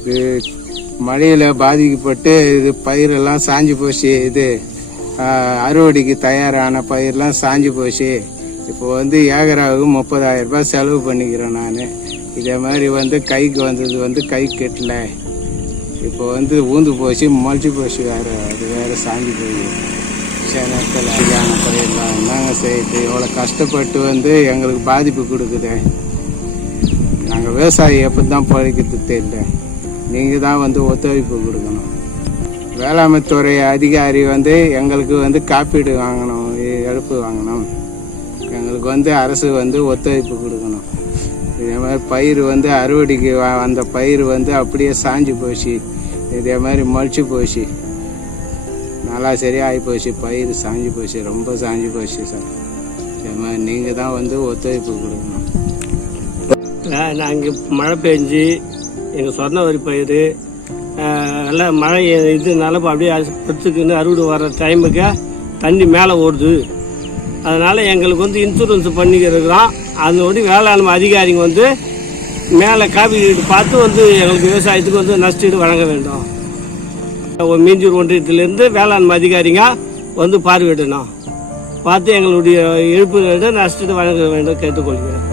இது மழையில் பாதிக்கப்பட்டு இது பயிரெல்லாம் சாஞ்சு போச்சு. இது அறுவடைக்கு தயாரான பயிரெலாம் சாஞ்சு போச்சு. இப்போ ஏக்கராவுக்கு 30,000 ரூபாய் செலவு பண்ணிக்கிறேன் நான். இதே மாதிரி கைக்கு வந்தது கை கெட்டல. இப்போ ஊந்து போச்சு, முளைச்சி போச்சு, அது வேறு சாஞ்சு போய் சில நேரத்தில் அதிகமான பயிரெலாம் என்னங்க செய்யுது. எவ்வளோ கஷ்டப்பட்டு எங்களுக்கு பாதிப்பு கொடுக்குது. நாங்கள் விவசாயி எப்படி தான் பழைக்கிறது தெரியல. நீங்கள் தான் ஒத்துழைப்பு கொடுக்கணும். வேளாண்மை துறை அதிகாரி எங்களுக்கு காப்பீடு வாங்கணும், இழப்பு வாங்கணும். எங்களுக்கு அரசு ஒத்துழைப்பு கொடுக்கணும். இதே மாதிரி பயிர் அறுவடைக்கு அந்த பயிர் அப்படியே சாஞ்சு போச்சு. இதே மாதிரி மொழிச்சு போச்சு, நல்லா சரியாக ஆகி போச்சு. பயிர் சாஞ்சு போச்சு, ரொம்ப சாஞ்சு போச்சு சார். இதே மாதிரி நீங்கள் தான் ஒத்துழைப்பு கொடுக்கணும். நாங்கள் மழை பெஞ்சு எங்கள் சொர்ணவரி பயிர் நல்லா மழை இதனால அப்படியே பத்துக்குன்னு அறுவடை வர டைமுக்கு தண்ணி மேலே ஓடுது. அதனால் எங்களுக்கு இன்சூரன்ஸ் பண்ணிக்கிறோம். அதோட வேளாண்மை அதிகாரிங்க மேலே காப்பீடு பார்த்து எங்களுக்கு விவசாயத்துக்கு நஷ்டீடு வழங்க வேண்டும். மீஞ்சூர் ஒன்றியத்திலேருந்து வேளாண்மை அதிகாரிங்க பார்வையிடணும். பார்த்து எங்களுடைய இழப்பீடு நஷ்டீடு வழங்க வேண்டும் கேட்டுக்கொள்கிறேன்.